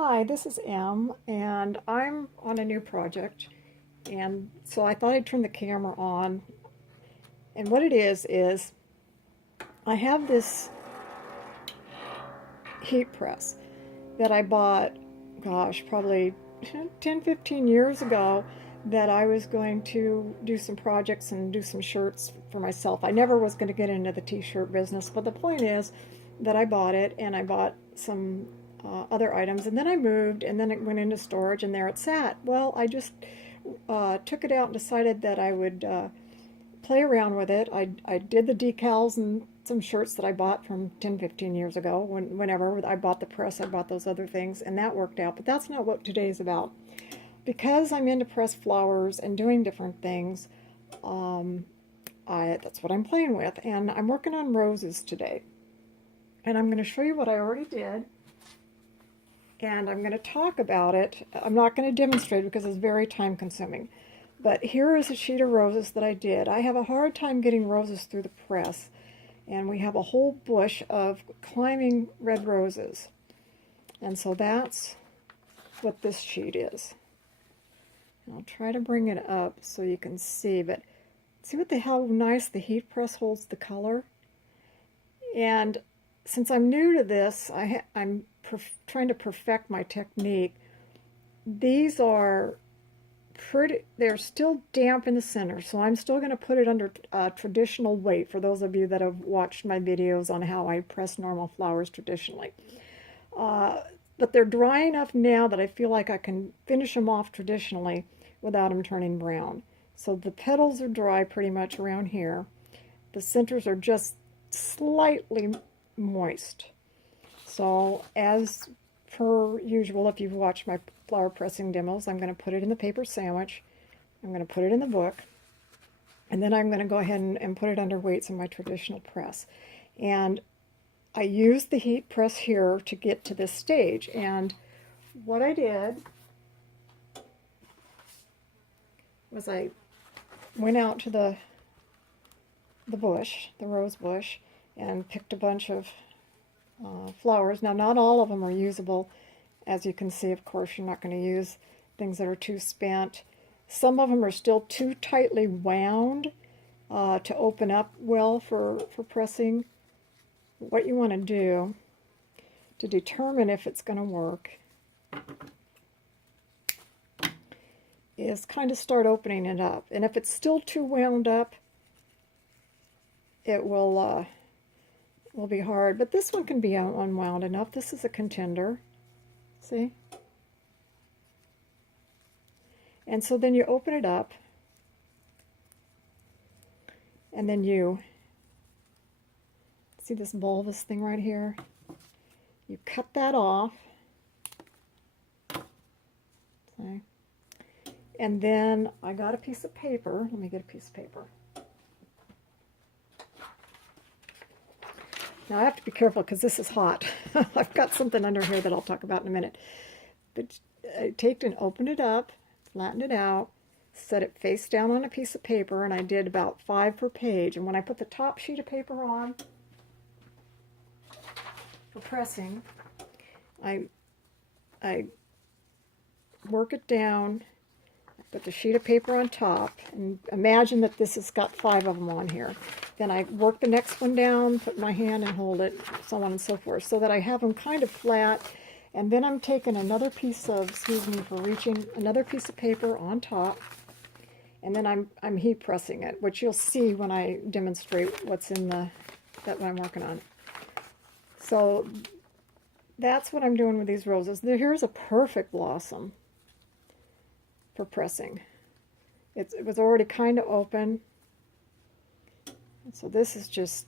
Hi, this is Em, and I'm on a new project, and so I thought I'd turn the camera on. And what it is I have this heat press that I bought, gosh, probably 10, 15 years ago, that I was going to do some projects and do some shirts for myself. I never was going to get into the t-shirt business, but the point is that I bought it, and I bought some other items, and then I moved, and then it went into storage, and there it sat. Well, I just took it out and decided that I would play around with it. I did the decals and some shirts that I bought from 10, 15 years ago. Whenever I bought the press, I bought those other things, and that worked out. But that's not what today's about. Because I'm into pressed flowers and doing different things, um, that's what I'm playing with. And I'm working on roses today. And I'm going to show you what I already did. And I'm going to talk about it. I'm not going to demonstrate because it's very time consuming. But here is a sheet of roses that I did. I have a hard time getting roses through the press. And we have a whole bush of climbing red roses. And so that's what this sheet is. I'll try to bring it up so you can see, but see how nice the heat press holds the color? And since I'm new to this, I'm trying to perfect my technique. These are they're still damp in the center, so I'm still going to put it under traditional weight for those of you that have watched my videos on how I press normal flowers traditionally. But they're dry enough now that I feel like I can finish them off traditionally without them turning brown. So the petals are dry pretty much around here. The centers are just slightly moist. So as per usual, if you've watched my flower pressing demos, I'm going to put it in the paper sandwich. I'm going to put it in the book. And then I'm going to go ahead and put it under weights in my traditional press. And I used the heat press here to get to this stage. And what I did was I went out to the bush, the rose bush, and picked a bunch of flowers. Now, not all of them are usable. As you can see, of course, you're not going to use things that are too spent. Some of them are still too tightly wound to open up well for pressing. What you want to do to determine if it's going to work is kind of start opening it up. And if it's still too wound up, it will be hard. But this one can be unwound enough. This is a contender. See? And so then you open it up, and then you see this bulbous thing right here? You cut that off. Okay. And then I got a piece of paper. Let me get a piece of paper. Now I have to be careful because this is hot. I've got something under here that I'll talk about in a minute. But I take and opened it up, flattened it out, set it face down on a piece of paper, and I did about 5 per page. And when I put the top sheet of paper on for pressing, I work it down, put the sheet of paper on top, and imagine that this has got 5 of them on here. Then I work the next one down, put my hand and hold it, so on and so forth, so that I have them kind of flat. And then I'm taking another piece of, excuse me for reaching, another piece of paper on top, and then I'm heat pressing it, which you'll see when I demonstrate what's in that I'm working on. So that's what I'm doing with these roses. Here's a perfect blossom for pressing. It was already kind of open. So this is just,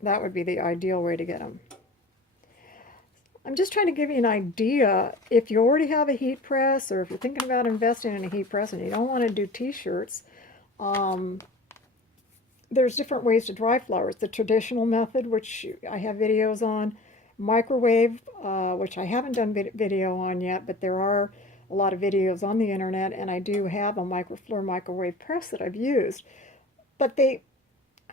that would be the ideal way to get them. I'm just trying to give you an idea. If you already have a heat press, or if you're thinking about investing in a heat press and you don't want to do t-shirts, there's different ways to dry flowers. The traditional method, which I have videos on, microwave, which I haven't done video on yet, but there are a lot of videos on the internet, and I do have a microfloor microwave press that I've used. But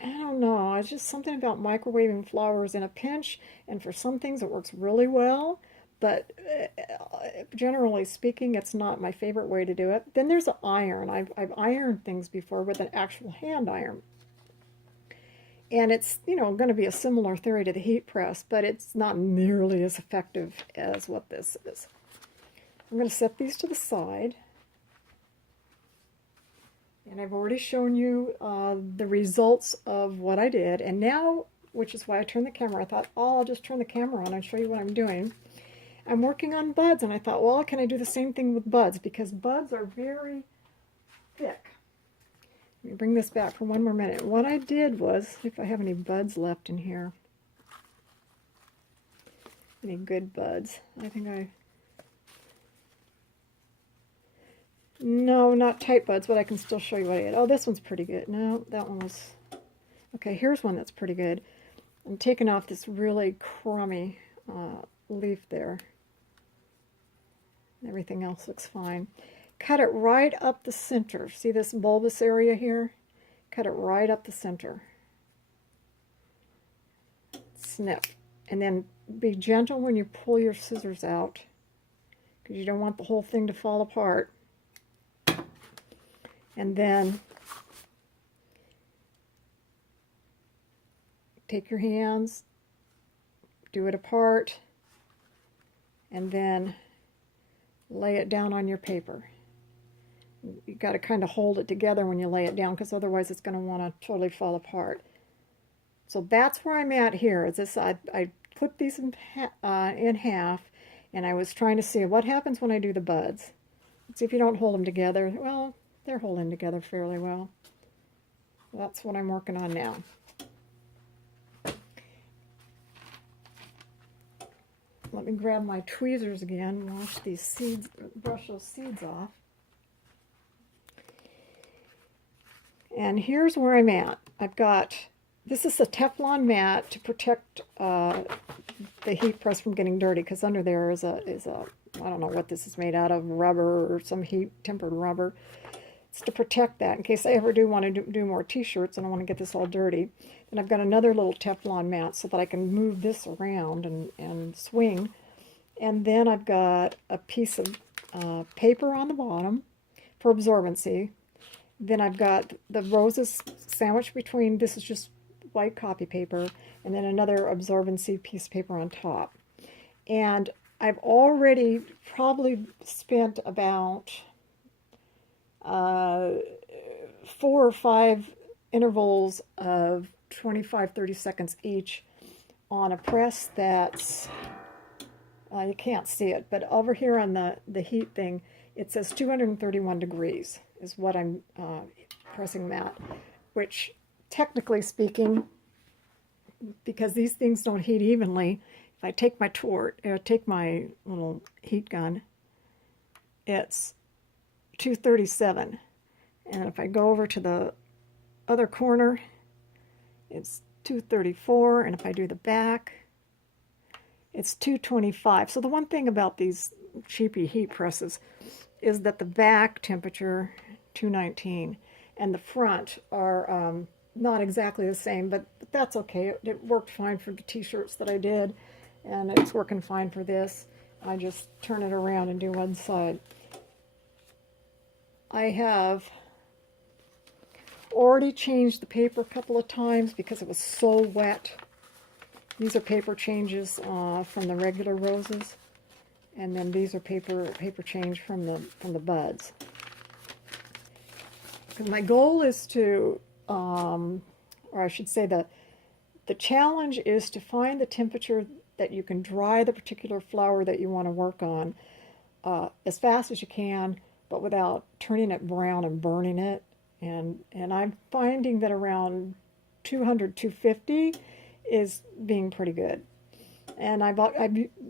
I don't know, it's just something about microwaving flowers in a pinch, and for some things it works really well, but generally speaking, it's not my favorite way to do it. Then there's an iron. I've ironed things before with an actual hand iron. And it's, going to be a similar theory to the heat press, but it's not nearly as effective as what this is. I'm going to set these to the side. And I've already shown you the results of what I did. And now, which is why I turned the camera, I thought, oh, I'll just turn the camera on and show you what I'm doing. I'm working on buds, and I thought, well, can I do the same thing with buds? Because buds are very thick. Let me bring this back for one more minute. What I did was, see if I have any buds left in here. Any good buds. I think no, not tight buds, but I can still show you what I did. Oh, this one's pretty good. No, that one was... Okay, here's one that's pretty good. I'm taking off this really crummy leaf there. Everything else looks fine. Cut it right up the center. See this bulbous area here? Cut it right up the center. Snip. And then be gentle when you pull your scissors out, because you don't want the whole thing to fall apart. And then take your hands, do it apart, and then lay it down on your paper. You got to kind of hold it together when you lay it down, because otherwise it's going to want to totally fall apart. So that's where I'm at here. Is this? I put these in half, and I was trying to see what happens when I do the buds. See if you don't hold them together. Well, they're holding together fairly well. That's what I'm working on now. Let me grab my tweezers again, wash these seeds, brush those seeds off. And here's where I'm at. I've got, this is a Teflon mat to protect the heat press from getting dirty, because under there is a, I don't know what this is made out of, rubber or some heat tempered rubber. It's to protect that in case I ever do want to do more t-shirts and I want to get this all dirty. And I've got another little Teflon mat so that I can move this around and swing. And then I've got a piece of paper on the bottom for absorbency. Then I've got the roses sandwiched between, this is just white copy paper, and then another absorbency piece of paper on top. And I've already probably spent about 4 or 5 intervals of 25-30 seconds each on a press that's, you can't see it, but over here on the heat thing, it says 231 degrees is what I'm pressing that, which technically speaking, because these things don't heat evenly, if I take my take my little heat gun, it's 237. And if I go over to the other corner, it's 234. And if I do the back, it's 225. So the one thing about these cheapy heat presses is that the back temperature, 219, and the front are not exactly the same, but that's okay. It worked fine for the t-shirts that I did, and it's working fine for this. I just turn it around and do one side. I have already changed the paper a couple of times because it was so wet. These are paper changes from the regular roses, and then these are paper change from the buds. Because my goal is to, or I should say the challenge is to find the temperature that you can dry the particular flower that you want to work on as fast as you can, but without turning it brown and burning it. And I'm finding that around 200, 250 is being pretty good. And I've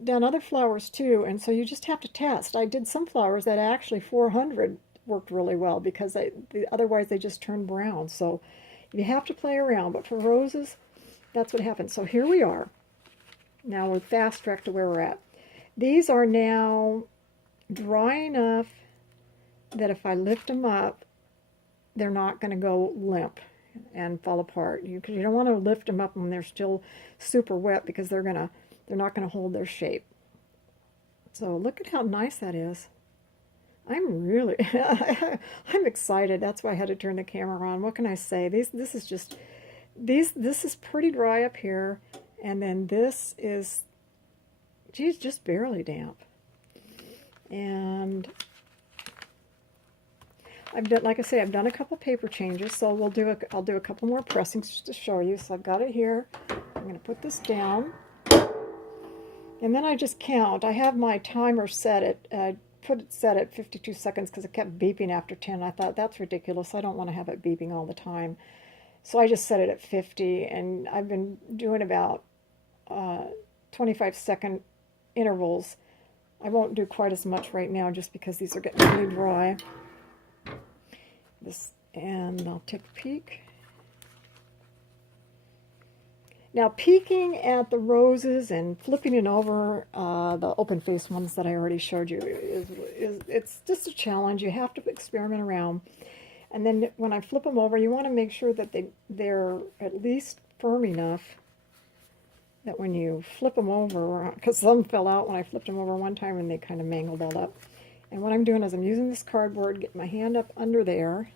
done other flowers too, and so you just have to test. I did some flowers that actually 400 worked really well because otherwise they just turn brown. So you have to play around, but for roses, that's what happens. So here we are. Now we're fast tracked to where we're at. These are now dry enough that if I lift them up, they're not going to go limp and fall apart. Because you don't want to lift them up when they're still super wet, because they're not going to hold their shape. So look at how nice that is. I'm really, I'm excited. That's why I had to turn the camera on. What can I say? This is just, this is pretty dry up here, and then this is, geez, just barely damp. And I've done, like I say, I've done a couple paper changes, so I'll do a couple more pressings just to show you. So I've got it here. I'm going to put this down, and then I just count. I have my timer set at, put it set at 52 seconds because it kept beeping after 10. I thought that's ridiculous. I don't want to have it beeping all the time. So I just set it at 50, and I've been doing about 25-second intervals. I won't do quite as much right now just because these are getting really dry. And I'll take a peek. Now, peeking at the roses and flipping it over, the open face ones that I already showed you, it's just a challenge. You have to experiment around. And then when I flip them over, you want to make sure that they're at least firm enough that when you flip them over, because some fell out when I flipped them over one time and they kind of mangled all up. And what I'm doing is I'm using this cardboard, getting my hand up under there,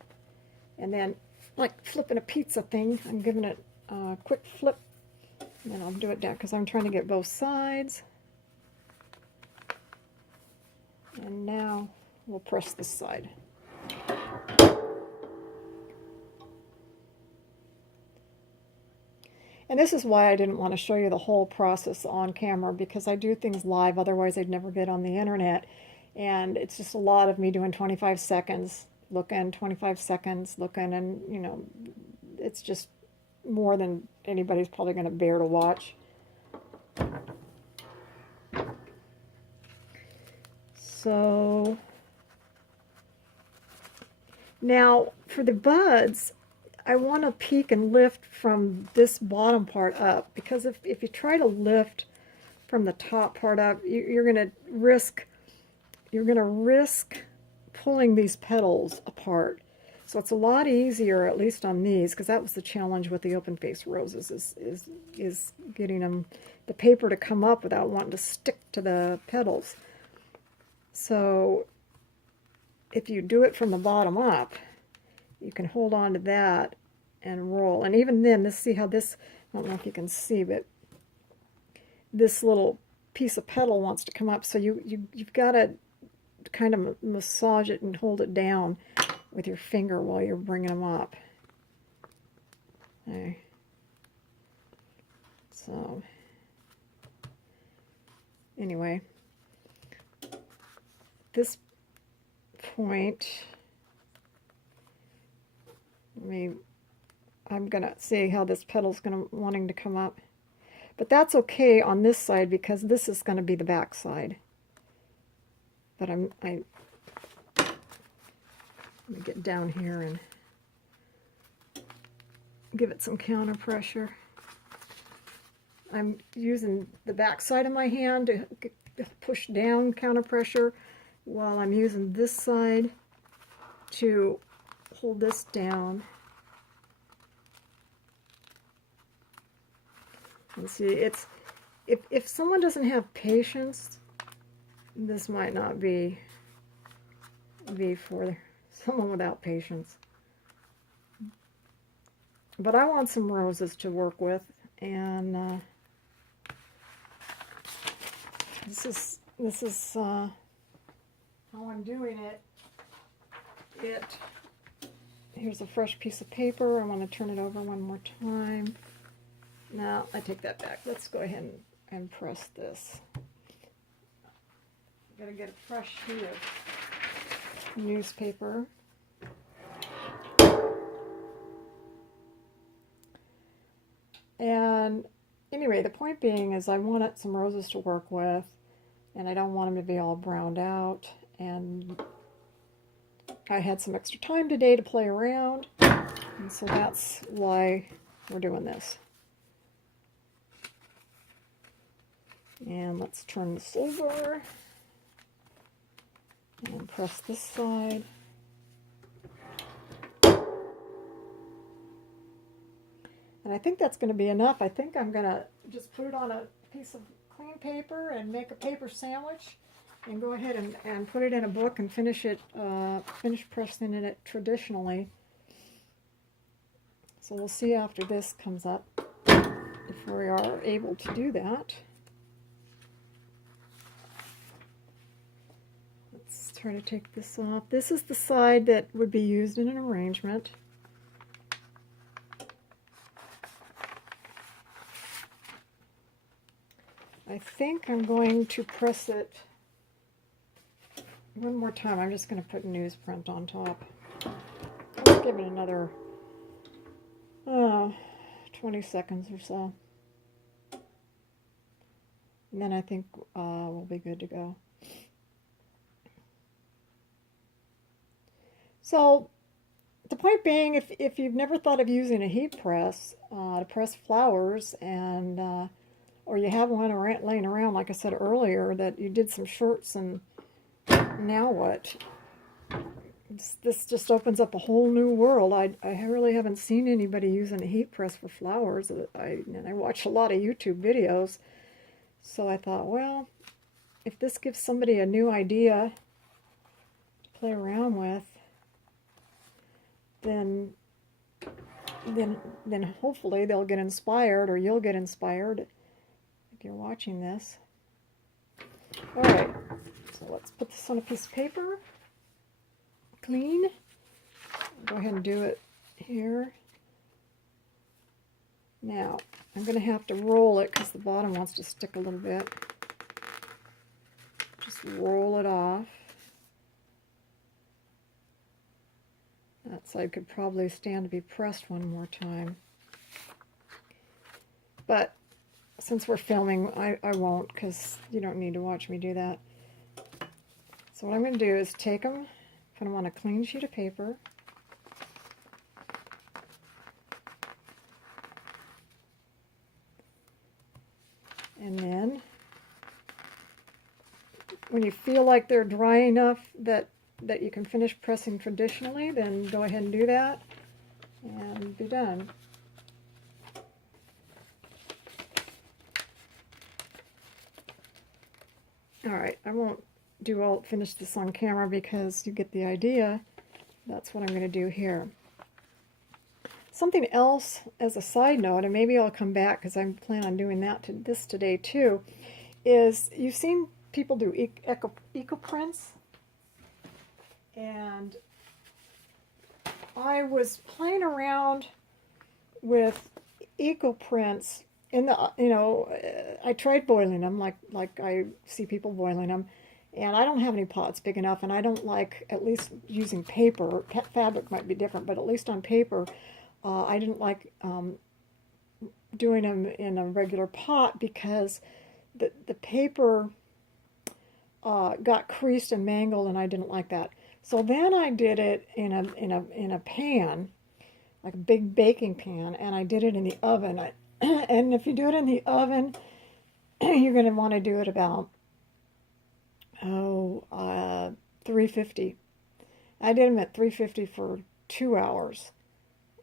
and then like flipping a pizza thing, I'm giving it a quick flip, and then I'll do it down because I'm trying to get both sides. And now we'll press this side. And this is why I didn't want to show you the whole process on camera, because I do things live, otherwise I'd never get on the internet. And it's just a lot of me doing 25 seconds, looking, 25 seconds, looking, and, you know, it's just more than anybody's probably going to bear to watch. So, now for the buds, I want to peek and lift from this bottom part up, because if you try to lift from the top part up, you're going to risk pulling these petals apart. So it's a lot easier, at least on these, because that was the challenge with the open face roses, is getting the paper to come up without wanting to stick to the petals. So if you do it from the bottom up, you can hold on to that and roll. And even then, see how this, I don't know if you can see, but this little piece of petal wants to come up. So you've got to kind of massage it and hold it down with your finger while you're bringing them up. Okay. So anyway, this point, I'm gonna see how this petal's wanting to come up, but that's okay on this side because this is going to be the back side. But let me get down here and give it some counter pressure. I'm using the back side of my hand to push down counter pressure, while I'm using this side to hold this down. And see, it's if someone doesn't have patience, this might not be for someone without patience. But I want some roses to work with, and this is how I'm doing it. Here's a fresh piece of paper. I want to turn it over one more time. Now, I take that back. Let's go ahead and press this. I'm going to get a fresh sheet of newspaper. And anyway, the point being is I wanted some roses to work with, and I don't want them to be all browned out. And I had some extra time today to play around, and so that's why we're doing this. And let's turn this over and press this side. And I think that's going to be enough. I think I'm going to just put it on a piece of clean paper and make a paper sandwich and go ahead and put it in a book and finish pressing it traditionally. So we'll see after this comes up if we are able to do that. Let's try to take this off. This is the side that would be used in an arrangement. I think I'm going to press it one more time. I'm just going to put newsprint on top. I'll give it another 20 seconds or so. And then I think we'll be good to go. So the point being, if you've never thought of using a heat press to press flowers, and or you have one laying around, like I said earlier, that you did some shirts and now what? This just opens up a whole new world. I really haven't seen anybody using a heat press for flowers. And I watch a lot of YouTube videos, so I thought, well, if this gives somebody a new idea to play around with, then hopefully they'll get inspired, or you'll get inspired if you're watching this. All right, so let's put this on a piece of paper. Clean. Go ahead and do it here. Now, I'm going to have to roll it because the bottom wants to stick a little bit. Just roll it off. That side could probably stand to be pressed one more time. But since we're filming, I won't, because you don't need to watch me do that. So what I'm going to do is take them, put them on a clean sheet of paper. And then, when you feel like they're dry enough that you can finish pressing traditionally, then go ahead and do that and be done. Alright, I won't finish this on camera because you get the idea. That's what I'm going to do here. Something else as a side note, and maybe I'll come back because I plan on doing this today too, is you've seen people do eco prints, and I was playing around with eco prints in the, I tried boiling them like I see people boiling them, and I don't have any pots big enough, and I don't like, at least using paper. Fabric might be different, but at least on paper, I didn't like doing them in a regular pot because the paper got creased and mangled, and I didn't like that. So then I did it in a pan, like a big baking pan, and I did it in the oven. And if you do it in the oven, you're going to want to do it about 350. I did them at 350 for 2 hours,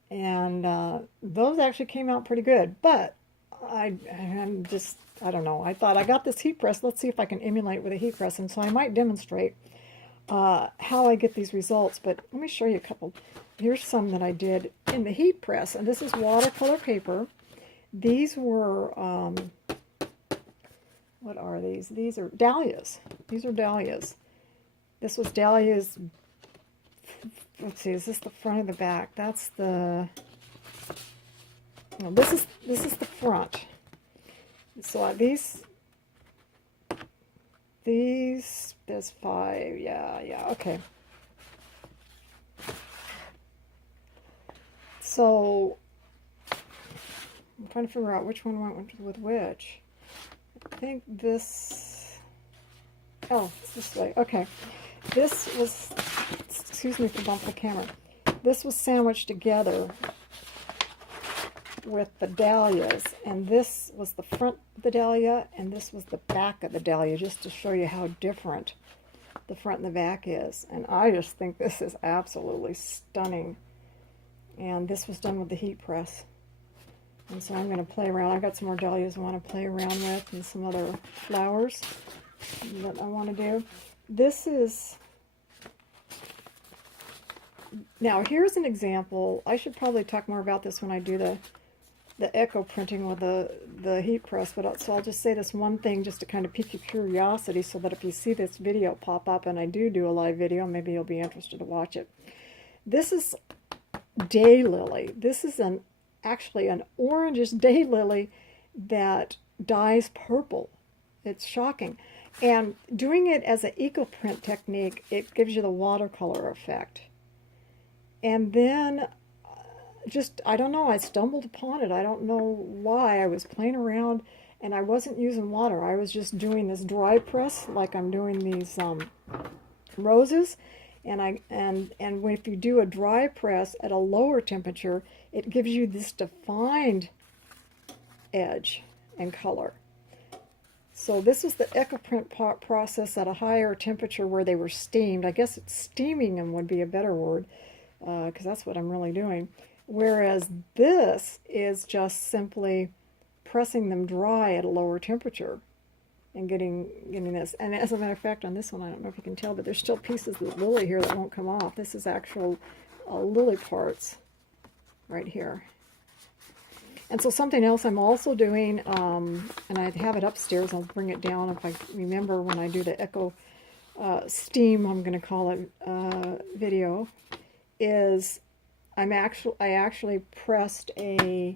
and those actually came out pretty good. But I don't know. I thought, I got this heat press. Let's see if I can emulate with a heat press, and so I might demonstrate how I get these results. But let me show you a couple. Here's some that I did in the heat press, and this is watercolor paper. These were, what are these? These are dahlias. These are dahlias. This was dahlias. Let's see, is this the front or the back? That's the, no, this is the front. So there's 5, yeah, okay. So I'm trying to figure out which one went with which. I think this, oh, it's this way, okay. This was, excuse me for bumping the camera, this was sandwiched together with the dahlias, and this was the front of the dahlia, and this was the back of the dahlia, just to show you how different the front and the back is. And I just think this is absolutely stunning. And this was done with the heat press. And so I'm going to play around. I've got some more dahlias I want to play around with, and some other flowers. that I want to do. This is, now here's an example. I should probably talk more about this when I do the echo printing with the heat press, but so I'll just say this one thing just to kind of pique your curiosity, so that if you see this video pop up, and I do a live video, maybe you'll be interested to watch it. This is daylily. This is actually an orangish daylily that dyes purple. It's shocking. And doing it as an eco-print technique, it gives you the watercolor effect. And then just, I don't know, I stumbled upon it. I don't know why. I was playing around and I wasn't using water. I was just doing this dry press like I'm doing these roses. And if you do a dry press at a lower temperature, it gives you this defined edge and color. So this is the EcoPrint process at a higher temperature where they were steamed. I guess it's steaming them would be a better word, because that's what I'm really doing. Whereas this is just simply pressing them dry at a lower temperature and getting this. And as a matter of fact, on this one, I don't know if you can tell, but there's still pieces of the lily here that won't come off. This is actual lily parts right here. And so something else I'm also doing, and I have it upstairs, I'll bring it down if I remember when I do the echo steam, I'm going to call it, video, is I actually pressed I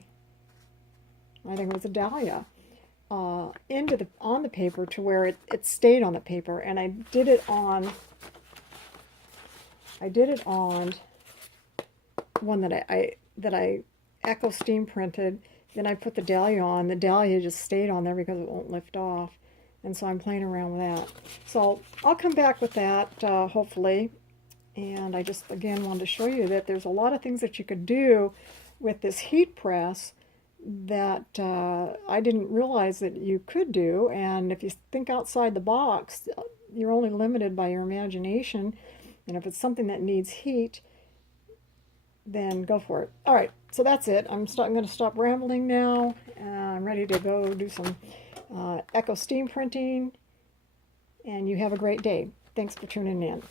think it was a dahlia, on the paper to where it stayed on the paper, and I did it on one that I echo steam printed. Then I put the dahlia on. The dahlia just stayed on there because it won't lift off, and so I'm playing around with that. So I'll come back with that hopefully. And I just again wanted to show you that there's a lot of things that you could do with this heat press that I didn't realize that you could do. And if you think outside the box, you're only limited by your imagination. And if it's something that needs heat, then go for it. All right, so that's it. I'm going to stop rambling now. I'm ready to go do some echo steam printing. And you have a great day. Thanks for tuning in.